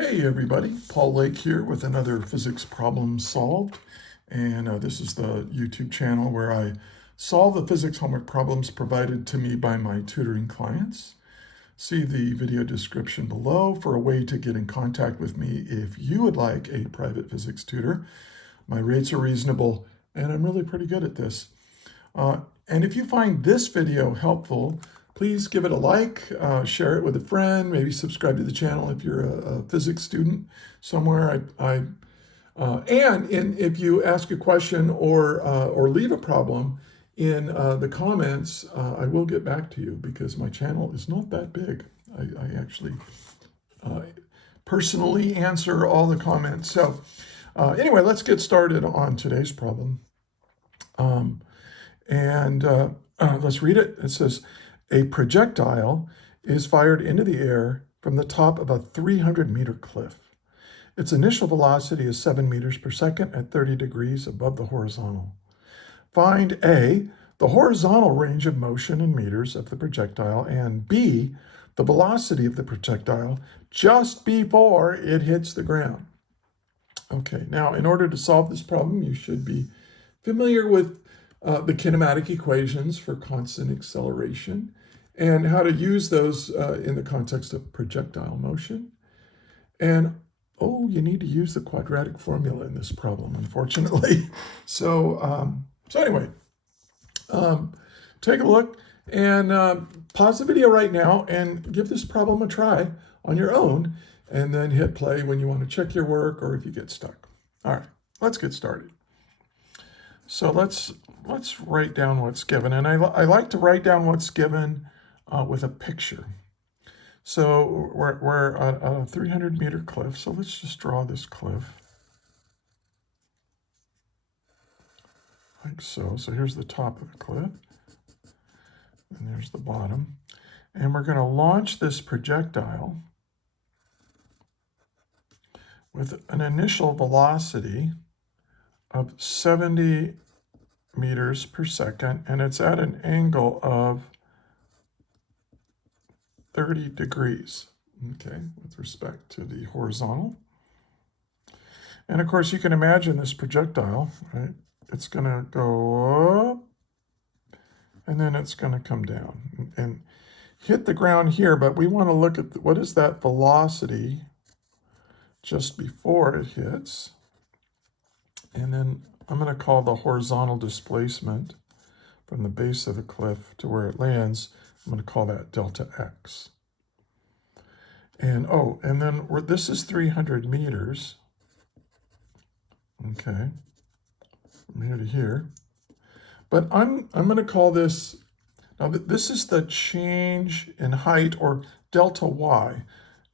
Hey everybody, Paul Lake here with another physics problem solved. And this is the YouTube channel where I solve the physics homework problems provided to me by my tutoring clients. See the video description below for a way to get in contact with me if you would like a private physics tutor. My rates are reasonable and I'm really pretty good at this. And if you find this video helpful, please give it a like, share it with a friend, maybe subscribe to the channel if you're a physics student somewhere. And if you ask a question or leave a problem in the comments, I will get back to you because my channel is not that big. I actually personally answer all the comments. So anyway, let's get started on today's problem. Let's read it. It says, a projectile is fired into the air from the top of a 300-meter cliff. Its initial velocity is 7 meters per second at 30 degrees above the horizontal. Find A, the horizontal range of motion in meters of the projectile, and B, the velocity of the projectile just before it hits the ground. Okay, now in order to solve this problem, you should be familiar with the kinematic equations for constant acceleration and how to use those in the context of projectile motion. And, you need to use the quadratic formula in this problem, unfortunately. So anyway, take a look and pause the video right now and give this problem a try on your own, and then hit play when you want to check your work or if you get stuck. All right, let's get started. So let's write down what's given. And I like to write down what's given with a picture. So we're at a 300-meter cliff. So let's just draw this cliff. Like so. So here's the top of the cliff. And there's the bottom. And we're going to launch this projectile with an initial velocity of 70 meters per second, and it's at an angle of 30 degrees, okay, with respect to the horizontal. And of course, you can imagine this projectile, right? It's going to go up, and then it's going to come down and hit the ground here, but we want to look at what is that velocity just before it hits. And then I'm going to call the horizontal displacement from the base of the cliff to where it lands, I'm going to call that delta x. And and then this is 300 meters, okay, from here to here. But I'm going to call this, now this is the change in height, or delta y.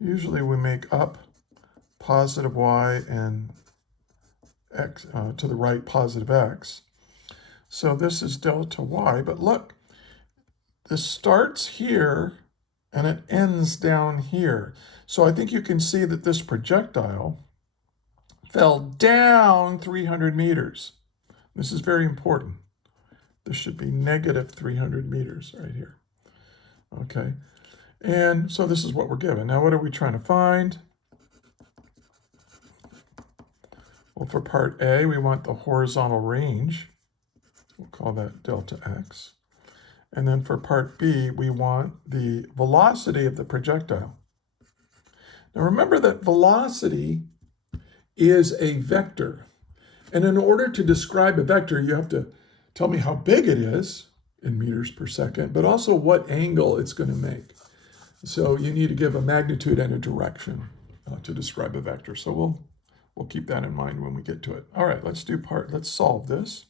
Usually we make up positive y and x to the right, positive x. So this is delta y, but look, this starts here and it ends down here. So I think you can see that this projectile fell down 300 meters. This is very important. This should be negative 300 meters right here. Okay, and so this is what we're given. Now what are we trying to find? Well, for part A, we want the horizontal range. We'll call that delta x. And then for part B, we want the velocity of the projectile. Now remember that velocity is a vector. And in order to describe a vector, you have to tell me how big it is in meters per second, but also what angle it's going to make. So you need to give a magnitude and a direction to describe a vector. So we'll keep that in mind when we get to it. All right, let's solve this.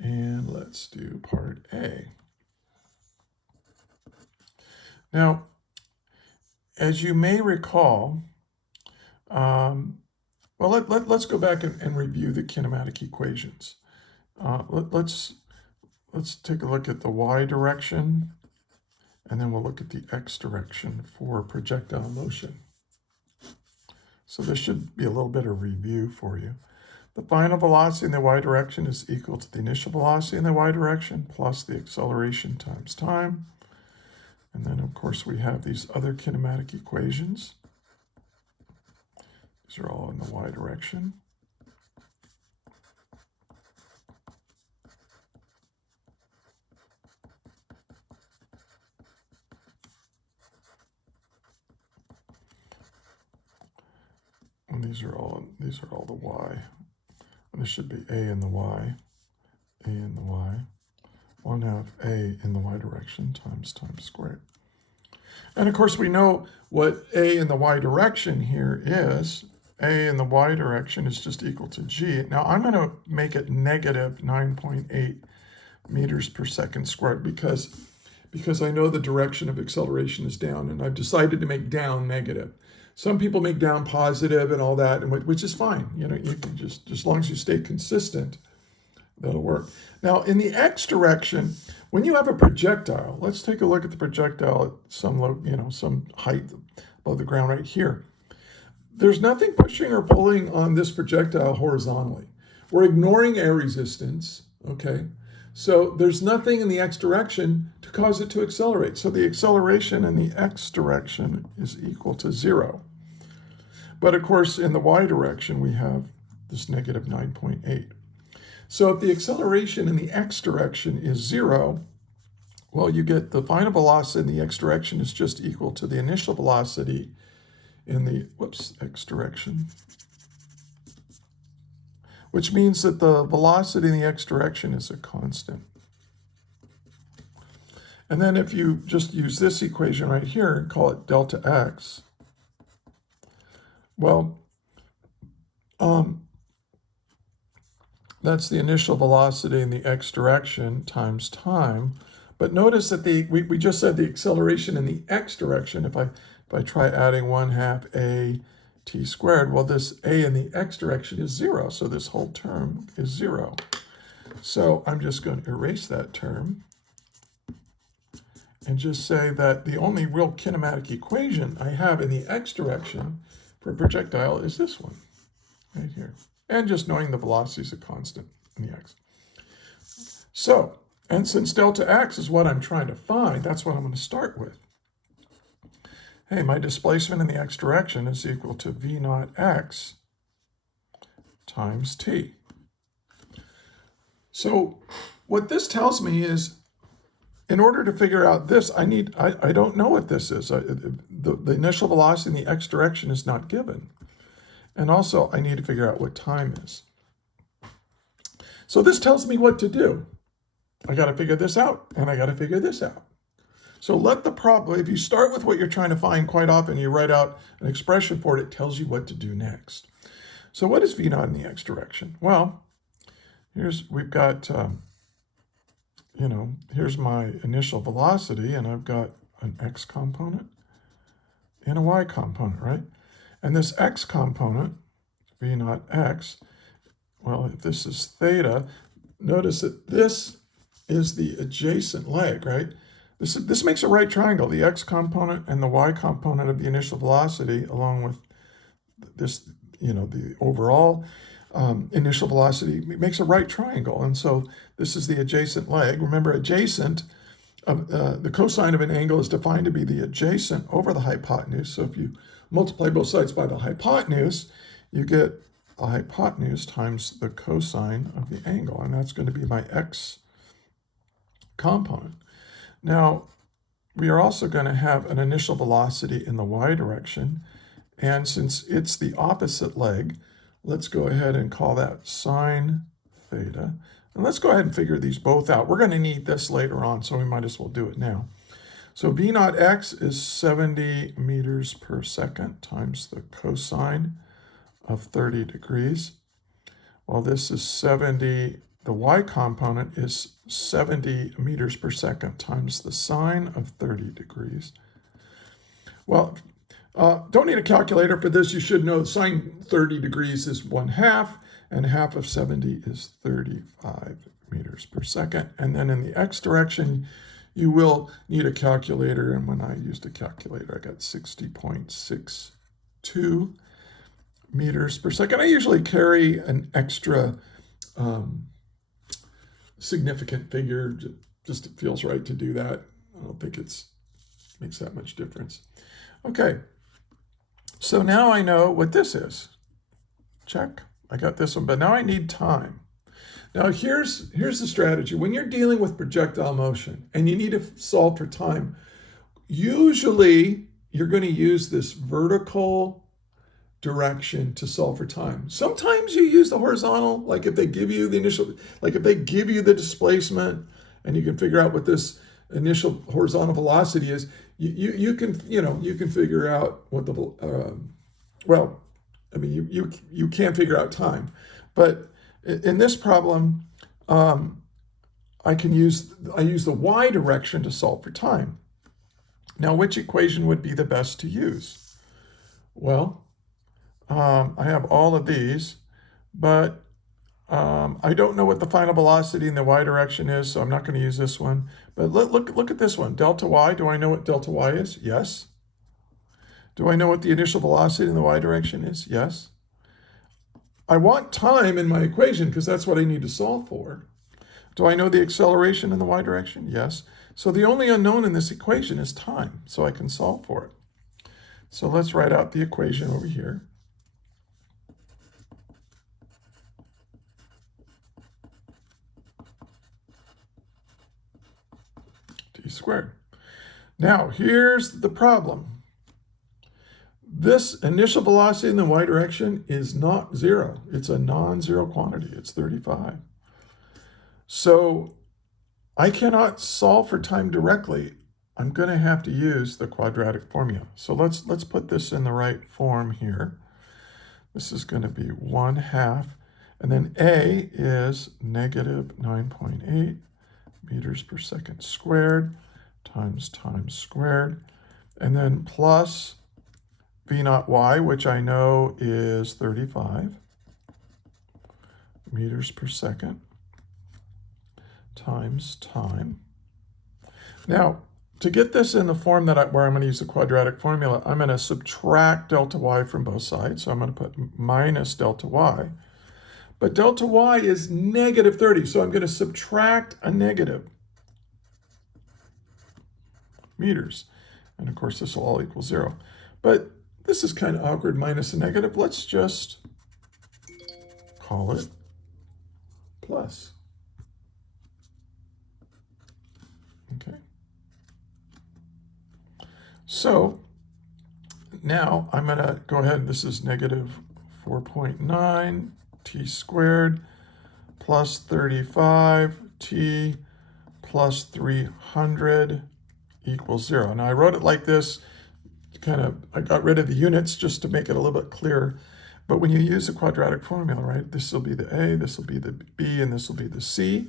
And let's do part A. Now, as you may recall, let's go back and review the kinematic equations. Let's take a look at the y direction, and then we'll look at the x direction for projectile motion. So this should be a little bit of review for you. The final velocity in the y direction is equal to the initial velocity in the y direction plus the acceleration times time. And then of course, we have these other kinematic equations. These are all in the y direction. And these are all the y. And this should be a in the y, a in the y. 1/2 a in the y direction times squared. And of course, we know what a in the y direction here is. A in the y direction is just equal to g. Now, I'm going to make it negative 9.8 meters per second squared because I know the direction of acceleration is down, and I've decided to make down negative. Some people make down positive and all that, which is fine. You know, you can just as long as you stay consistent, that'll work. Now, in the x direction, when you have a projectile, let's take a look at the projectile at some height above the ground right here. There's nothing pushing or pulling on this projectile horizontally. We're ignoring air resistance, okay? So there's nothing in the x direction to cause it to accelerate. So the acceleration in the x direction is equal to 0. But of course, in the y direction, we have this negative 9.8. So if the acceleration in the x direction is 0, well, you get the final velocity in the x direction is just equal to the initial velocity in the, x direction. Which means that the velocity in the x direction is a constant. And then if you just use this equation right here and call it delta x, well, that's the initial velocity in the x direction times time. But notice that we just said the acceleration in the x direction, if I try adding 1/2 a t squared, well, this a in the x direction is 0, so this whole term is 0. So I'm just going to erase that term and just say that the only real kinematic equation I have in the x direction for a projectile is this one, right here. And just knowing the velocity is a constant in the x. So, and since delta x is what I'm trying to find, that's what I'm going to start with. Hey, my displacement in the x direction is equal to v naught x times t. So what this tells me is, in order to figure out this, I don't know what this is. The initial velocity in the x direction is not given. And also, I need to figure out what time is. So this tells me what to do. I got to figure this out, and I got to figure this out. So let the problem, if you start with what you're trying to find, quite often you write out an expression for it, it tells you what to do next. So what is v naught in the x direction? Well, we've got, here's my initial velocity, and I've got an x component and a y component, right? And this x component, v naught x, well, if this is theta, notice that this is the adjacent leg, right? This makes a right triangle, the x component and the y component of the initial velocity, along with this, the overall initial velocity, makes a right triangle. And so this is the adjacent leg. Remember, adjacent, the cosine of an angle is defined to be the adjacent over the hypotenuse. So if you multiply both sides by the hypotenuse, you get a hypotenuse times the cosine of the angle, and that's going to be my x component. Now, we are also going to have an initial velocity in the y direction, and since it's the opposite leg, let's go ahead and call that sine theta. And let's go ahead and figure these both out. We're going to need this later on, so we might as well do it now. So v naught x is 70 meters per second times the cosine of 30 degrees. Well, this is 70, the y component is 70 meters per second times the sine of 30 degrees. Well, don't need a calculator for this. You should know sine 30 degrees is 1/2, and half of 70 is 35 meters per second. And then in the x direction, you will need a calculator. And when I used a calculator, I got 60.62 meters per second. I usually carry an extra significant figure, just it feels right to do that. I don't think it's Makes that much difference. Okay, so now I know what this is. Check, I got this one, but now I need time. Now here's the strategy. When you're dealing with projectile motion and you need to solve for time, usually you're going to use this vertical direction to solve for time. Sometimes you use the horizontal, like if they give you the initial, like if they give you the displacement and you can figure out what this initial horizontal velocity is, you can, you can figure out what the, well, I mean, you can figure out time. But in this problem, I use the y direction to solve for time. Now, which equation would be the best to use? Well, I have all of these, but I don't know what the final velocity in the y direction is, so I'm not going to use this one. But look at this one, delta y. Do I know what delta y is? Yes. Do I know what the initial velocity in the y direction is? Yes. I want time in my equation because that's what I need to solve for. Do I know the acceleration in the y direction? Yes. So the only unknown in this equation is time, so I can solve for it. So let's write out the equation over here. T squared. Now, here's the problem. This initial velocity in the y direction is not zero. It's a non-zero quantity. It's 35. So I cannot solve for time directly. I'm going to have to use the quadratic formula. So let's put this in the right form here. This is going to be 1/2, and then a is negative 9.8 meters per second squared times time squared, and then plus v naught y, which I know is 35 meters per second times time. Now, to get this in the form that where I'm going to use the quadratic formula, I'm going to subtract delta y from both sides. So I'm going to put minus delta y. But delta y is negative 30, so I'm going to subtract a negative meters. And of course, this will all equal 0. But this is kind of awkward, minus a negative. Let's just call it plus. Okay. So now I'm going to go ahead, this is negative 4.9 t squared plus 35 t plus 300 equals 0. Now I wrote it like this, I got rid of the units just to make it a little bit clearer. But when you use the quadratic formula, right, this will be the a, this will be the b, and this will be the c.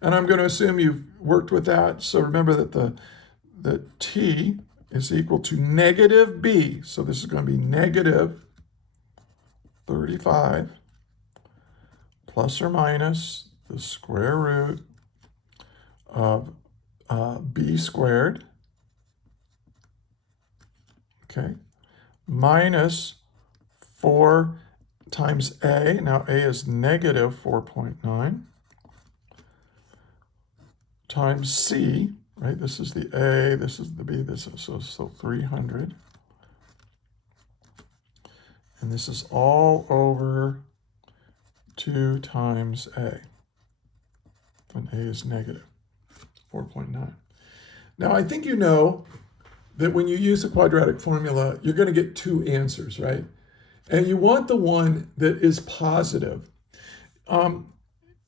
And I'm going to assume you've worked with that. So remember that the t is equal to negative b. So this is going to be negative 35 plus or minus the square root of b squared, okay, minus 4 times a. Now a is negative 4.9 times c, right? This is the a, this is the b, this is so 300. And this is all over 2 times a. And a is negative 4.9. Now, I think you know that when you use the quadratic formula, you're going to get 2 answers, right? And you want the one that is positive.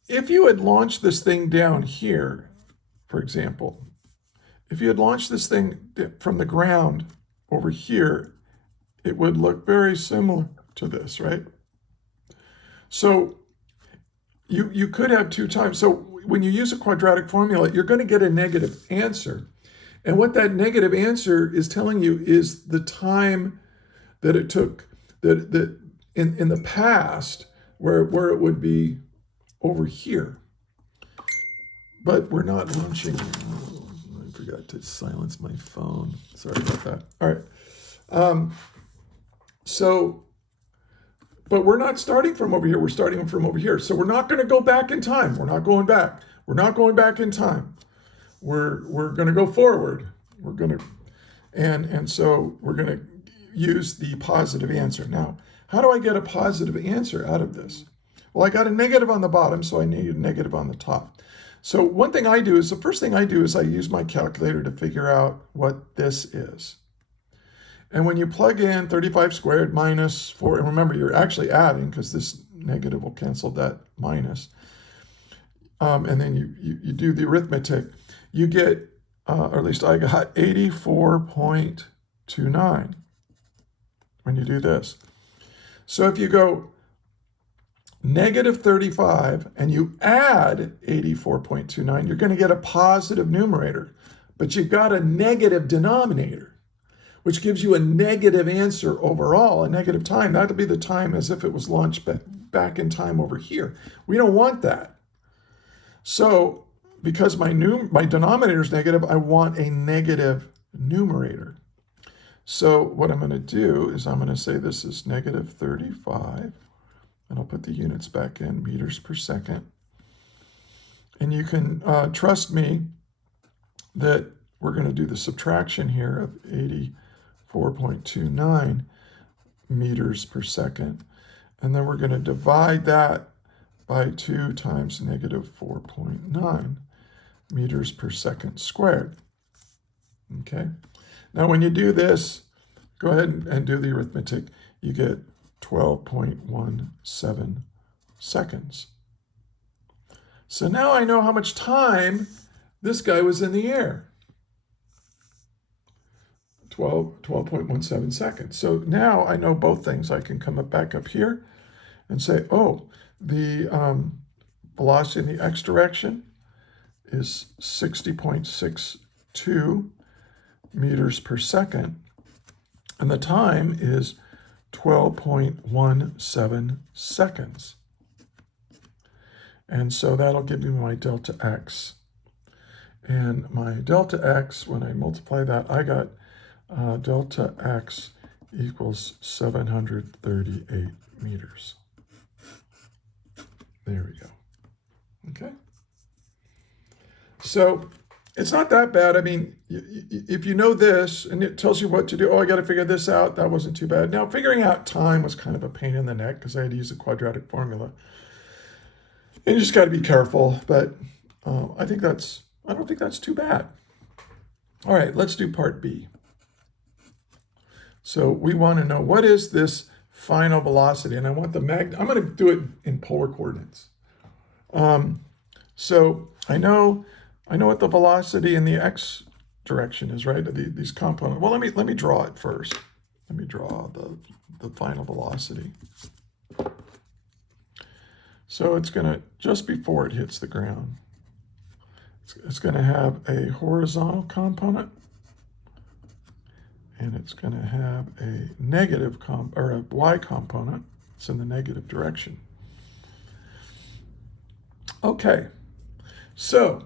If you had launched this thing down here, for example, if you had launched this thing from the ground over here, it would look very similar to this, right? So you could have 2 times. So when you use a quadratic formula, you're going to get a negative answer. And what that negative answer is telling you is the time that it took that in the past where it would be over here. But we're not launching. I forgot to silence my phone. Sorry about that. All right. But we're not starting from over here. We're starting from over here. So we're not going to go back in time. We're not going back. We're not going back in time. We're going to go forward. we're going to, and so we're going to use the positive answer. Now, how do I get a positive answer out of this? Well, I got a negative on the bottom, so I need a negative on the top. So one thing I do is, the first thing I do is I use my calculator to figure out what this is. And when you plug in 35 squared minus 4, and remember, you're actually adding because this negative will cancel that minus. And then you do the arithmetic. You get, or at least I got 84.29 when you do this. So if you go negative 35 and you add 84.29, you're going to get a positive numerator. But you've got a negative denominator, which gives you a negative answer overall, a negative time. That'll be the time as if it was launched back in time over here. We don't want that. So because my denominator is negative, I want a negative numerator. So what I'm going to do is I'm going to say this is negative 35, and I'll put the units back in, meters per second. And you can trust me that we're going to do the subtraction here of 84.29 meters per second. And then we're going to divide that by 2 times negative 4.9 meters per second squared. Okay. Now, when you do this, go ahead and do the arithmetic. You get 12.17 seconds. So now I know how much time this guy was in the air. 12.17 seconds. So now I know both things. I can come back up here and say, oh, the velocity in the x direction is 60.62 meters per second, and the time is 12.17 seconds. And so that'll give me my delta x. And my delta x, when I multiply that, I got delta x equals 738 meters. There we go. Okay. So it's not that bad. I mean, if you know this and it tells you what to do, oh, I got to figure this out, that wasn't too bad. Now, figuring out time was kind of a pain in the neck because I had to use a quadratic formula. And you just got to be careful, but I don't think that's too bad. All right, let's do part B. So we want to know, what is this final velocity? And I want the I'm going to do it in polar coordinates. So I know what the velocity in the x direction is, right? These components. Well, let me draw it first. Let me draw the final velocity. So it's going to, just before it hits the ground, it's going to have a horizontal component, and it's going to have a negative or a y component. It's in the negative direction. Okay, so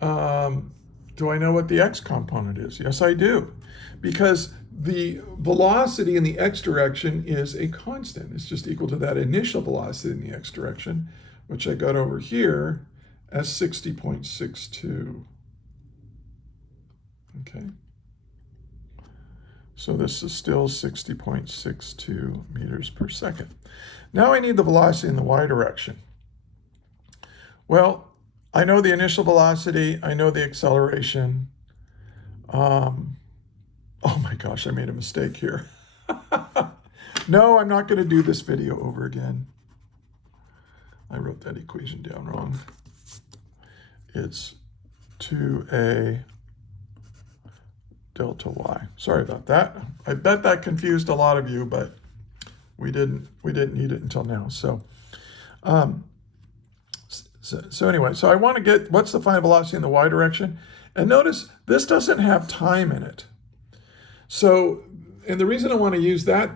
do I know what the x component is? Yes, I do, because the velocity in the x direction is a constant. It's just equal to that initial velocity in the x direction, which I got over here as 60.62. Okay. So this is still 60.62 meters per second. Now I need the velocity in the y direction. Well, I know the initial velocity, I know the acceleration. Oh my gosh, I made a mistake here. No, I'm not going to do this video over again. I wrote that equation down wrong. It's 2a delta y. Sorry about that. I bet that confused a lot of you, but we didn't need it until now. So anyway, so I want to get, what's the final velocity in the y direction? And notice this doesn't have time in it. So, and the reason I want to use that,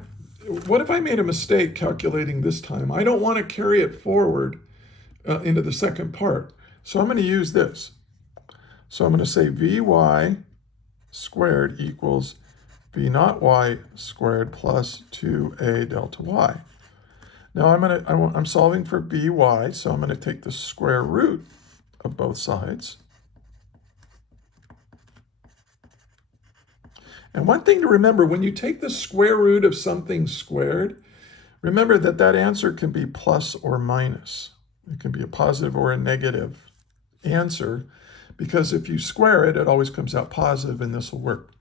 what if I made a mistake calculating this time? I don't want to carry it forward into the second part. So I'm going to use this. So I'm going to say Vy squared equals V naught y squared plus 2a delta y. Now I'm solving for Vy, so I'm going to take the square root of both sides. And one thing to remember, when you take the square root of something squared, remember that that answer can be plus or minus. It can be a positive or a negative answer, because if you square it, it always comes out positive, and this will work.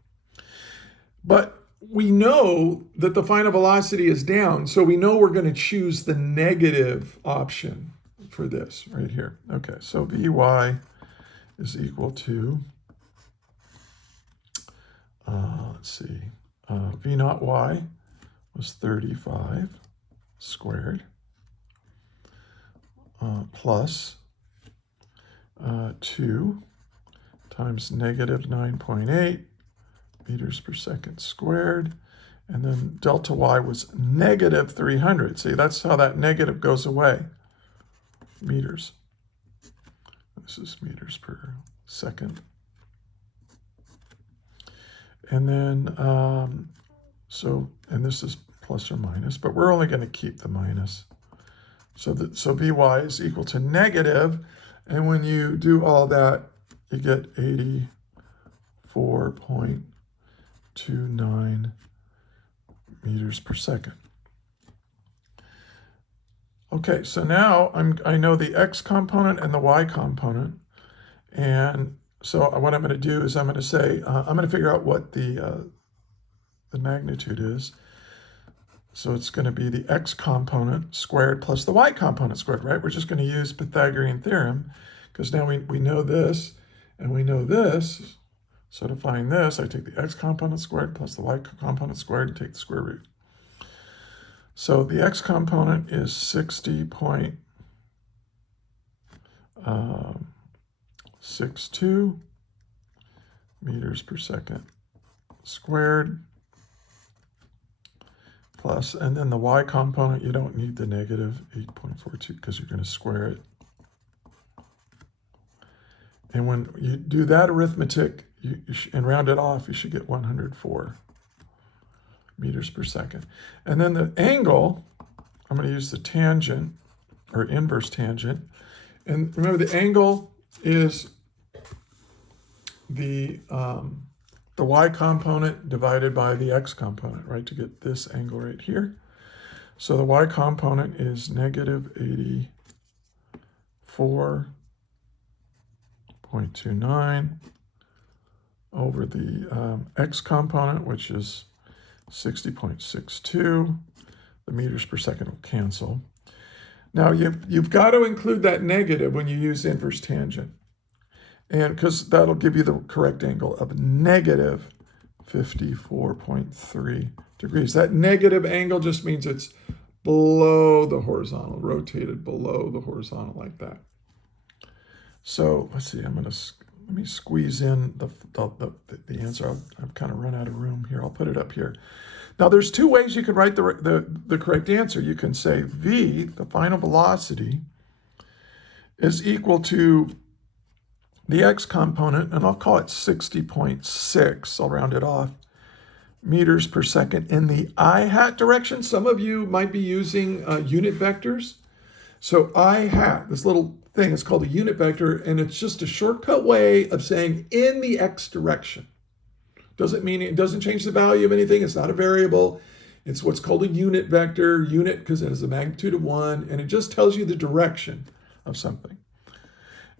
But we know that the final velocity is down, so we know we're going to choose the negative option for this right here. Okay, so Vy is equal to, let's see, V naught y was 35 squared plus 2 times negative 9.8 meters per second squared. And then delta y was negative 300. See, that's how that negative goes away. Meters. This is meters per second. And then, and this is plus or minus, but we're only going to keep the minus. So Vy is equal to negative, and when you do all that, you get 84.29 meters per second. Okay, so now I know the x component and the y component, and so what I'm going to do is I'm going to say, I'm going to figure out what the magnitude is. So it's going to be the x component squared plus the y component squared, right? We're just going to use Pythagorean theorem, because now we know this and we know this. So to find this, I take the x component squared plus the y component squared and take the square root. So the x component is 60.62 meters per second squared plus, and then the y component, you don't need the negative 8.42 because you're going to square it. And when you do that arithmetic and round it off, you should get 104 meters per second. And then the angle, I'm going to use the tangent or inverse tangent. And remember, the angle is the y component divided by the x component, right, to get this angle right here. So the y component is negative 84.29 over the x component, which is 60.62. The meters per second will cancel. Now you've got to include that negative when you use inverse tangent, and because that'll give you the correct angle of negative 54.3 degrees. That negative angle just means it's below the horizontal, rotated below the horizontal like that. So let's see, let me squeeze in the answer. I've kind of run out of room here. I'll put it up here. Now there's two ways you can write the correct answer. You can say V, the final velocity, is equal to the x component, and I'll call it 60.6, I'll round it off, meters per second in the I hat direction. Some of you might be using unit vectors. So I hat, this little thing is called a unit vector, and it's just a shortcut way of saying in the x direction. Doesn't mean it doesn't change the value of anything. It's not a variable. It's what's called a unit vector, unit because it has a magnitude of 1, and it just tells you the direction of something.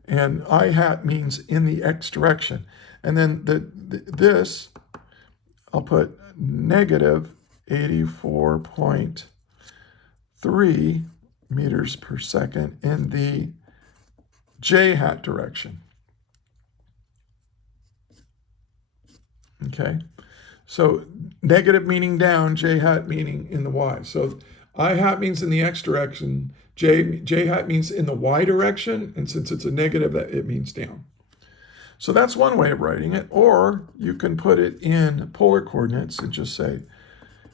And I hat means in the x direction. And then this, I'll put negative 84.3 meters per second in the j hat direction. Okay, so negative meaning down, j hat meaning in the y. So I hat means in the x direction, j hat means in the y direction, and since it's a negative, it means down. So that's one way of writing it, or you can put it in polar coordinates and just say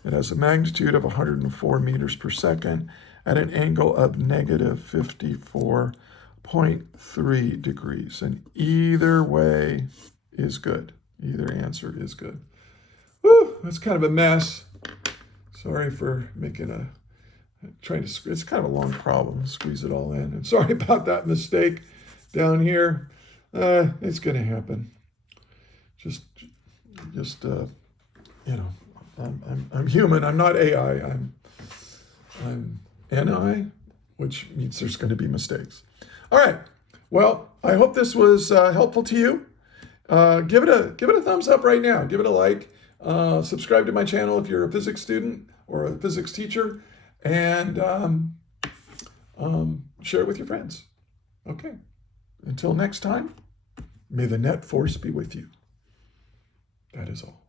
it has a magnitude of 104 meters per second at an angle of negative 54.3 degrees. And either way is good. Either answer is good. Whew, that's kind of a mess. Sorry for making it's kind of a long problem, squeeze it all in. And sorry about that mistake down here. It's going to happen. Just you know, I'm human. I'm not AI. I'm NI, which means there's going to be mistakes. All right. Well, I hope this was helpful to you. Give it a thumbs up right now. Give it a like. Subscribe to my channel if you're a physics student or a physics teacher, and share it with your friends. Okay. Until next time, may the net force be with you. That is all.